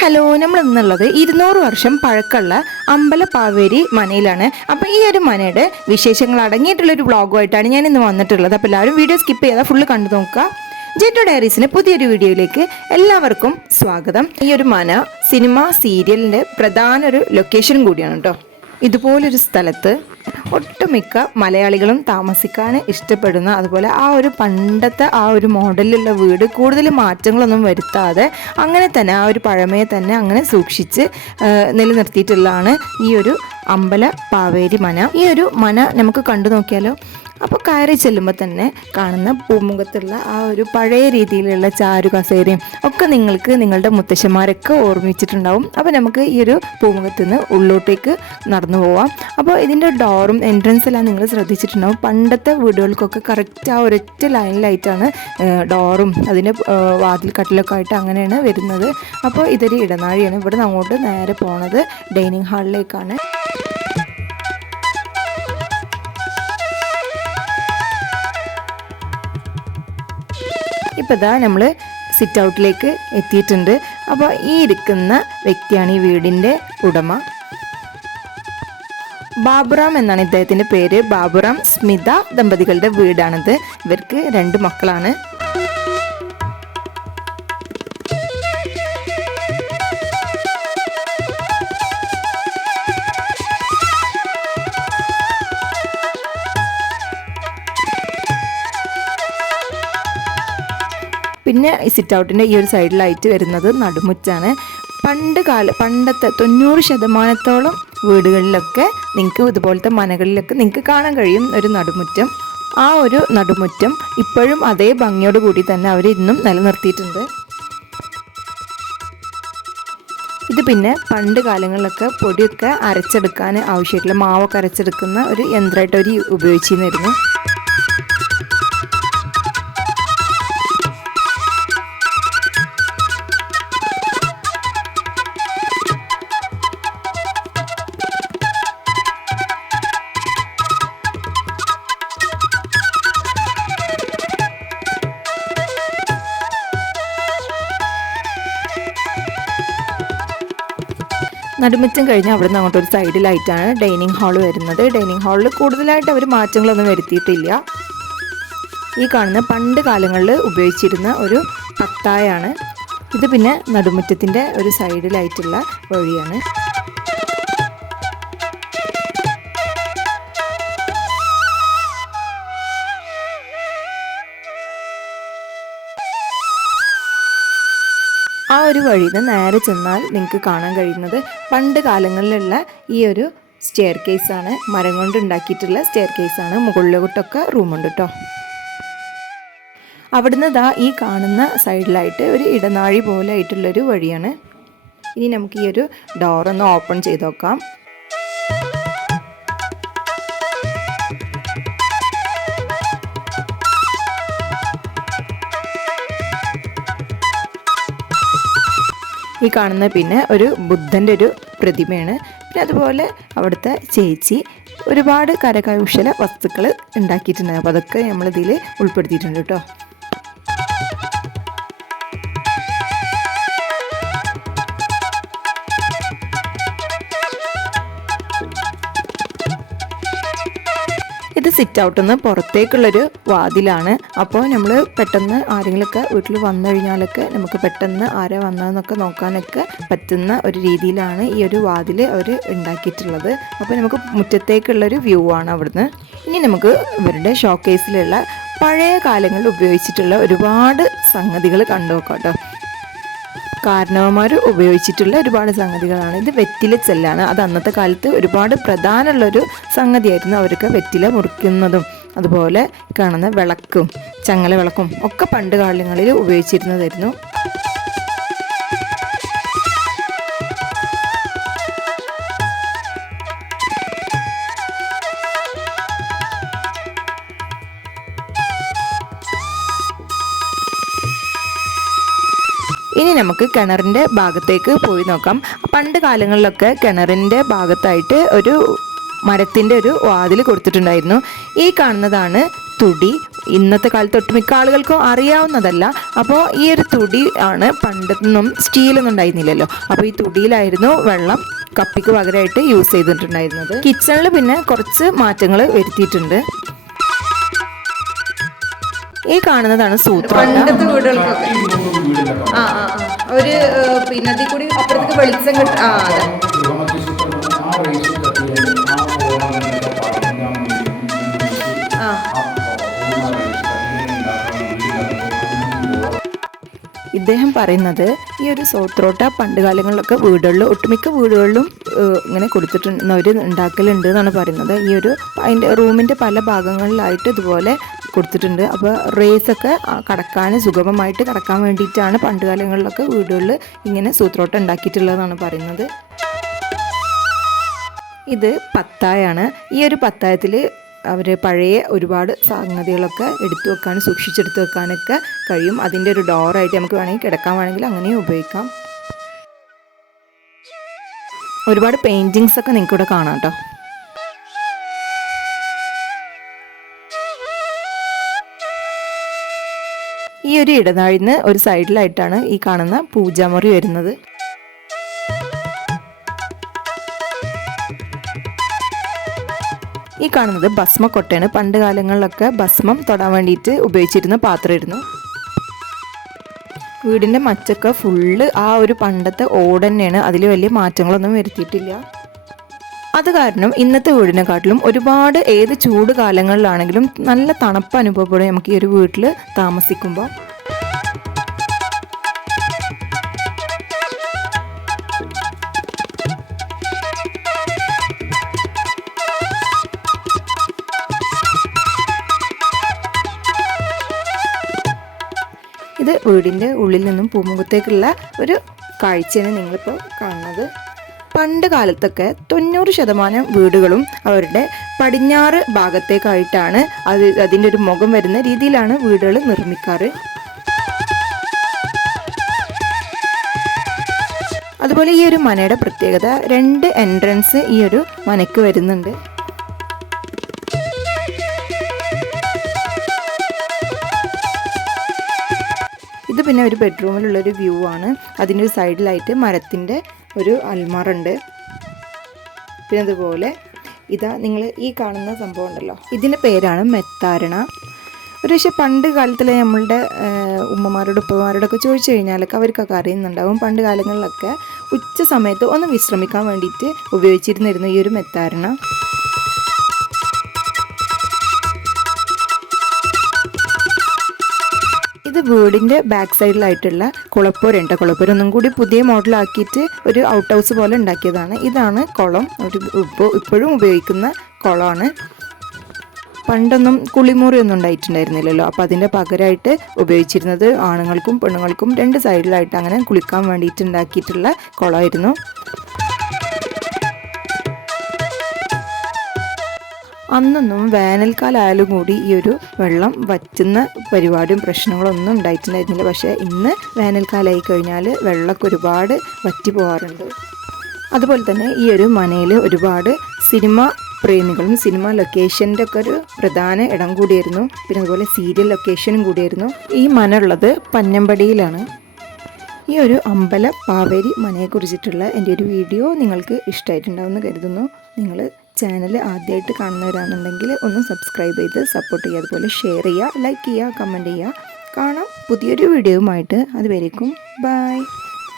Hello നമ്മൾ ഇന്നുള്ളത് ഇരുന്നൂറ് വർഷം പഴക്കമുള്ള അമ്പലപ്പാവേരി മനയിലാണ്. അപ്പോൾ ഈ ഒരു മനയുടെ വിശേഷങ്ങൾ അടങ്ങിയിട്ടുള്ള ഒരു വ്ളോഗുമായിട്ടാണ് ഞാൻ ഇന്ന് വന്നിട്ടുള്ളത്. അപ്പോൾ എല്ലാവരും വീഡിയോ സ്കിപ്പ് ചെയ്യാതെ ഫുള്ള് കണ്ടു നോക്കുക. ജെറ്റോ ഡയറീസിന് പുതിയൊരു വീഡിയോയിലേക്ക് എല്ലാവർക്കും സ്വാഗതം. ഈ ഒരു മന സിനിമ സീരിയലിന്റെ പ്രധാന ഒരു ലൊക്കേഷൻ കൂടിയാണ് കേട്ടോ ഇതുപോലൊരു സ്ഥലത്ത് ഒട്ടുമിക്ക മലയാളികളും താമസിക്കാൻ ഇഷ്ടപ്പെടുന്ന അതുപോലെ ആ ഒരു പണ്ടത്തെ ആ ഒരു മോഡലിലുള്ള വീട് കൂടുതൽ മാറ്റങ്ങളൊന്നും വരുത്താതെ അങ്ങനെ തന്നെ ആ ഒരു പഴമയെ തന്നെ അങ്ങനെ സൂക്ഷിച്ച് നിലനിർത്തിയിട്ടുള്ളതാണ് ഈ ഒരു അമ്പല പാവേരി മന. ഈ ഒരു മന നമുക്ക് കണ്ടു നോക്കിയാലോ? അപ്പോൾ കയറി ചെല്ലുമ്പോൾ തന്നെ കാണുന്ന പൂമുഖത്തുള്ള ആ ഒരു പഴയ രീതിയിലുള്ള ചാരു കസേരയും ഒക്കെ നിങ്ങൾക്ക് നിങ്ങളുടെ മുത്തശ്ശന്മാരൊക്കെ ഓർമ്മിച്ചിട്ടുണ്ടാവും. അപ്പോൾ നമുക്ക് ഈ ഒരു പൂമുഖത്ത് നിന്ന് ഉള്ളോട്ടേക്ക് നടന്നു പോവാം. അപ്പോൾ ഇതിന്റെ ഡോറും എൻട്രൻസെല്ലാം നിങ്ങൾ ശ്രദ്ധിച്ചിട്ടുണ്ടാവും. പണ്ടത്തെ വീടുകൾക്കൊക്കെ കറക്റ്റ് ആ ഒരൊറ്റ ലൈനിലായിട്ടാണ് ഡോറും അതിന്റെ വാതിൽ കട്ടിലൊക്കെ ആയിട്ട് അങ്ങനെയാണ് വരുന്നത്. അപ്പോൾ ഇതൊരു ഇടനാഴിയാണ്. ഇവിടെ നിന്ന് അങ്ങോട്ട് നേരെ പോണത് ഡൈനിങ് ഹാളിലേക്കാണ് ഇപ്പോൾ ഇതാ നമ്മൾ സിറ്റ് ഔട്ടിലേക്ക് എത്തിയിട്ടുണ്ട്. അപ്പോൾ ഈ ഇരിക്കുന്ന വ്യക്തിയാണ് ഈ വീടിന്റെ ഉടമ. ബാബുറാം എന്നാണ് ഇദ്ദേഹത്തിന്റെ പേര്. ബാബുറാം സ്മിത ദമ്പതികളുടെ വീടാണിത്. ഇവർക്ക് രണ്ട് മക്കളാണ്. പിന്നെ സിറ്റ് ഔട്ടിന്റെ ഈ ഒരു സൈഡിലായിട്ട് വരുന്നത് നടുമുറ്റാണ്. പണ്ട് കാല പണ്ടത്തെ തൊണ്ണൂറ് ശതമാനത്തോളം വീടുകളിലൊക്കെ നിങ്ങൾക്ക് ഇതുപോലത്തെ മനകളിലൊക്കെ നിങ്ങൾക്ക് കാണാൻ കഴിയും ഒരു നടുമുറ്റം. ആ ഒരു നടുമുറ്റം ഇപ്പോഴും അതേ ഭംഗിയോട് കൂടി തന്നെ അവർ ഇന്നും നിലനിർത്തിയിട്ടുണ്ട്. ഇത് പിന്നെ പണ്ട് കാലങ്ങളിലൊക്കെ പൊടിയൊക്കെ അരച്ചെടുക്കാൻ ആവശ്യമായിട്ടുള്ള മാവൊക്കെ അരച്ചെടുക്കുന്ന ഒരു യന്ത്രമായിട്ട് അവർ ഉപയോഗിച്ചിരുന്നു. നടുമുറ്റം കഴിഞ്ഞ് അവിടുന്ന് അങ്ങോട്ട് ഒരു സൈഡിലായിട്ടാണ് ഡൈനിങ് ഹാൾ വരുന്നത്. ഡൈനിങ് ഹാളിൽ കൂടുതലായിട്ട് അവർ മാറ്റങ്ങളൊന്നും വരുത്തിയിട്ടില്ല. ഈ കാണുന്ന പണ്ട് കാലങ്ങളിൽ ഉപയോഗിച്ചിരുന്ന ഒരു പത്തായാണ്. ഇത് പിന്നെ നടുമുറ്റത്തിന്റെ ഒരു സൈഡിലായിട്ടുള്ള വഴിയാണ്. ഒരു വഴി നിന്ന് നേരെ ചെന്നാൽ നിങ്ങൾക്ക് കാണാൻ കഴിയുന്നത് പണ്ട് കാലങ്ങളിലുള്ള ഈ ഒരു സ്റ്റെയർ കേസാണ് മരം കൊണ്ട് ഉണ്ടാക്കിയിട്ടുള്ള സ്റ്റെയർ കേസാണ് മുകളിലോട്ടൊക്കെ റൂമുണ്ട് കേട്ടോ അവിടുന്ന് ദാ ഈ കാണുന്ന സൈഡിലായിട്ട് ഒരു ഇടനാഴി പോലെ ആയിട്ടുള്ളൊരു വഴിയാണ്. ഇനി നമുക്ക് ഈ ഒരു ഡോറൊന്ന് ഓപ്പൺ ചെയ്ത് നോക്കാം. ഈ കാണുന്ന പിന്നെ ഒരു ബുദ്ധന്റെ ഒരു പ്രതിമയാണ്. പിന്നെ അതുപോലെ അവിടുത്തെ ചേച്ചി ഒരുപാട് കരകൗശല വസ്തുക്കൾ ഉണ്ടാക്കിയിട്ടുണ്ട്. അപ്പോൾ അതൊക്കെ നമ്മളിതിൽ ഉൾപ്പെടുത്തിയിട്ടുണ്ട് കേട്ടോ. സിറ്റ് ഔട്ടിൽ നിന്ന് പുറത്തേക്കുള്ളൊരു വാതിലാണ്. അപ്പോൾ നമ്മൾ പെട്ടെന്ന് ആരെങ്കിലുമൊക്കെ വീട്ടിൽ വന്നു കഴിഞ്ഞാലൊക്കെ നമുക്ക് പെട്ടെന്ന് ആരാ വന്നതെന്നൊക്കെ നോക്കാനൊക്കെ പറ്റുന്ന ഒരു രീതിയിലാണ് ഈ ഒരു വാതിൽ അവർ ഉണ്ടാക്കിയിട്ടുള്ളത്. അപ്പോൾ നമുക്ക് മുറ്റത്തേക്കുള്ളൊരു വ്യൂ ആണ് അവിടുന്ന്. ഇനി നമുക്ക് ഇവരുടെ ഷോക്കേസിലുള്ള പഴയ കാലങ്ങളിൽ ഉപയോഗിച്ചിട്ടുള്ള ഒരുപാട് സംഗതികൾ കണ്ടു നോക്കാം കേട്ടോ. കാരണവന്മാർ ഉപയോഗിച്ചിട്ടുള്ള ഒരുപാട് സംഗതികളാണ്. ഇത് വെറ്റില ചെല്ലാണ്. അത് അന്നത്തെ കാലത്ത് ഒരുപാട് പ്രധാനമുള്ളൊരു സംഗതിയായിരുന്നു അവർക്ക് വെറ്റില മുറിക്കുന്നതും. അതുപോലെ കാണുന്ന വിളക്കും ചങ്ങല വിളക്കും ഒക്കെ പണ്ട് കാലങ്ങളിൽ ഉപയോഗിച്ചിരുന്നതായിരുന്നു. നമുക്ക് കിണറിന്റെ ഭാഗത്തേക്ക് പോയി നോക്കാം. പണ്ട് കാലങ്ങളിലൊക്കെ കിണറിന്റെ ഭാഗത്തായിട്ട് ഒരു മരത്തിന്റെ ഒരു വാതിൽ കൊടുത്തിട്ടുണ്ടായിരുന്നു. ഈ കാണുന്നതാണ് തുടി. ഇന്നത്തെ കാലത്ത് ഒട്ടുമിക്ക ആളുകൾക്കും അറിയാവുന്നതല്ല. അപ്പോൾ ഈ ഒരു തുടി ആണ് പണ്ടൊന്നും സ്റ്റീലൊന്നും ഉണ്ടായിരുന്നില്ലല്ലോ. അപ്പോൾ ഈ തുടിയിലായിരുന്നു വെള്ളം കപ്പിക്ക് പകരമായിട്ട് യൂസ് ചെയ്തിട്ടുണ്ടായിരുന്നത്. കിച്ചണിൽ പിന്നെ കുറച്ച് മാറ്റങ്ങൾ വരുത്തിയിട്ടുണ്ട്. ഈ കാണുന്നതാണ് സൂത്രം. പണ്ടത്തെ വീടുകൾക്കൊക്കെ. ആ ആ ഒരു പിന്നെ അതിൽ കൂടി അപ്പുറത്തേക്ക് വെളിച്ചം കിട്ടും ആ അതെ. ആ. ഇദ്ദേഹം പറയുന്നത് ഈ ഒരു സോത്രോട്ട പണ്ട് കാലങ്ങളിലൊക്കെ വീടുകളിൽ ഒട്ടുമിക്ക വീടുകളിലും ഇങ്ങനെ കൊടുത്തിട്ടുണ്ട് അവർ ഉണ്ടാക്കലുണ്ട് എന്നാണ് പറയുന്നത്. ഈ ഒരു അതിന്റെ റൂമിന്റെ പല ഭാഗങ്ങളിലായിട്ട് ഇതുപോലെ കൊടുത്തിട്ടുണ്ട്. അപ്പോൾ റേസൊക്കെ കടക്കാൻ സുഗമമായിട്ട് കടക്കാൻ വേണ്ടിയിട്ടാണ് പണ്ട് കാലങ്ങളിലൊക്കെ വീടുകളിൽ ഇങ്ങനെ സൂത്രോട്ടം ഉണ്ടാക്കിയിട്ടുള്ളതെന്നാണ് പറയുന്നത്. ഇത് പത്തായാണ്. ഈ ഒരു പത്തായത്തിൽ അവർ പഴയ ഒരുപാട് സംഗതികളൊക്കെ എടുത്തു വെക്കാനും സൂക്ഷിച്ചെടുത്ത് വെക്കാനൊക്കെ കഴിയും. അതിന്റെ ഒരു ഡോറായിട്ട് നമുക്ക് വേണമെങ്കിൽ കിടക്കാൻ വേണമെങ്കിൽ അങ്ങനെയും ഉപയോഗിക്കാം. ഒരുപാട് പെയിന്റിങ്സ് ഒക്കെ നിങ്ങൾക്ക് കാണാം കേട്ടോ. ഈ ഒരു ഇടനാഴിന്ന് ഒരു സൈഡിലായിട്ടാണ് ഈ കാണുന്ന പൂജാമുറി വരുന്നത്. ഈ കാണുന്നത് ഭസ്മ കൊട്ടയാണ് പണ്ട് കാലങ്ങളിലൊക്കെ ഭസ്മം തൊടാൻ വേണ്ടിയിട്ട് ഉപയോഗിച്ചിരുന്ന പാത്രമായിരുന്നു. വീടിന്റെ മച്ചൊക്കെ ഫുള്ള് ആ ഒരു പണ്ടത്തെ ഓട് തന്നെയാണ്. അതിൽ വലിയ മാറ്റങ്ങളൊന്നും വരുത്തിയിട്ടില്ല. അത് കാരണം ഇന്നത്തെ വീടിനെക്കാട്ടിലും ഒരുപാട് ഏത് ചൂട് കാലങ്ങളിലാണെങ്കിലും നല്ല തണുപ്പ് അനുഭവപ്പെടും നമുക്ക് ഈ ഒരു വീട്ടിൽ താമസിക്കുമ്പോൾ ഇത് വീടിന്റെ ഉള്ളിൽ നിന്നും പൂമുഖത്തേക്കുള്ള ഒരു കാഴ്ചയാണ് നിങ്ങളിപ്പോൾ കാണുന്നത്. പണ്ട് കാലത്തൊക്കെ തൊണ്ണൂറ് ശതമാനം വീടുകളും അവരുടെ പടിഞ്ഞാറ് ഭാഗത്തേക്കായിട്ടാണ് അത് അതിന്റെ ഒരു മുഖം വരുന്ന രീതിയിലാണ് വീടുകൾ നിർമ്മിക്കാറ്. അതുപോലെ ഈ ഒരു മനയുടെ പ്രത്യേകത രണ്ട് എൻട്രൻസ് ഈ ഒരു മനയ്ക്ക് വരുന്നുണ്ട്. ഇത് പിന്നെ ഒരു ബെഡ്റൂമിലുള്ള ഒരു വ്യൂ ആണ്. അതിന്റെ ഒരു സൈഡിലായിട്ട് മരത്തിന്റെ ഒരു അൽമാറുണ്ട്. പിന്നെ അതുപോലെ ഇതാ നിങ്ങൾ ഈ കാണുന്ന സംഭവം ഉണ്ടല്ലോ. ഇതിന്റെ പേരാണ് മെത്താരണ. ഒരു പക്ഷേ പണ്ട് കാലത്തിലെ നമ്മളുടെ ഉമ്മമാരോട് ഉപ്പമാരോടൊക്കെ ചോദിച്ചു കഴിഞ്ഞാലൊക്കെ അവർക്കൊക്കെ അറിയുന്നുണ്ടാവും. പണ്ട് കാലങ്ങളിലൊക്കെ ഉച്ച സമയത്ത് ഒന്ന് വിശ്രമിക്കാൻ വേണ്ടിയിട്ട് ഉപയോഗിച്ചിരുന്നിരുന്നു ഈ ഒരു മെത്താരണ. വീടിന്റെ ബാക്ക് സൈഡിലായിട്ടുള്ള കുളപ്പൂരുണ്ട് കുളപ്പൂര് ഒന്നും കൂടി പുതിയ മോഡലാക്കിയിട്ട് ഒരു ഔട്ട് ഹൗസ് പോലെ ഉണ്ടാക്കിയതാണ്. ഇതാണ് കുളം. ഒരു ഇപ്പോൾ ഇപ്പോഴും ഉപയോഗിക്കുന്ന കുളമാണ്. പണ്ടൊന്നും കുളിമുറി ഒന്നും ഉണ്ടായിട്ടുണ്ടായിരുന്നില്ലല്ലോ. അപ്പോൾ അതിന്റെ പകരമായിട്ട് ഉപയോഗിച്ചിരുന്നത് ആണുങ്ങൾക്കും പെണ്ണുങ്ങൾക്കും രണ്ട് സൈഡിലായിട്ട് അങ്ങനെ കുളിക്കാൻ വേണ്ടിയിട്ട് ഉണ്ടാക്കിയിട്ടുള്ള കുളമായിരുന്നു. അന്നൊന്നും വേനൽക്കാലമായാലും കൂടി ഈ ഒരു വെള്ളം വറ്റുന്ന പരിപാടിയും പ്രശ്നങ്ങളൊന്നും ഉണ്ടായിട്ടുണ്ടായിരുന്നില്ല പക്ഷേ ഇന്ന് വേനൽക്കാലമായി കഴിഞ്ഞാൽ വെള്ളമൊക്കെ ഒരുപാട് വറ്റി പോകാറുണ്ട്. അതുപോലെ തന്നെ ഈ ഒരു മനയിൽ ഒരുപാട് സിനിമ പ്രേമികളും സിനിമ ലൊക്കേഷന്റെ ഒക്കെ ഒരു പ്രധാന ഇടം കൂടിയായിരുന്നു. പിന്നെ അതുപോലെ സീരിയൽ ലൊക്കേഷനും കൂടിയായിരുന്നു. ഈ മന ഉള്ളത് പന്നമ്പടിയിലാണ് ഈ ഒരു അമ്പല പാവേരി മനയെക്കുറിച്ചിട്ടുള്ള എന്റെ ഒരു വീഡിയോ നിങ്ങൾക്ക് ഇഷ്ടമായിട്ടുണ്ടാവുമെന്ന് കരുതുന്നു. നിങ്ങൾ ചാനൽ ആദ്യമായിട്ട് കാണുന്നവരാണെന്നുണ്ടെങ്കിൽ ഒന്ന് സബ്സ്ക്രൈബ് ചെയ്ത് സപ്പോർട്ട് ചെയ്യുക. അതുപോലെ ഷെയർ ചെയ്യുക ലൈക്ക് ചെയ്യുക കമന്റ് ചെയ്യുക. കാണാം. പുതിയൊരു വീഡിയോയുമായിട്ട് അതുവരേക്കും. ബൈ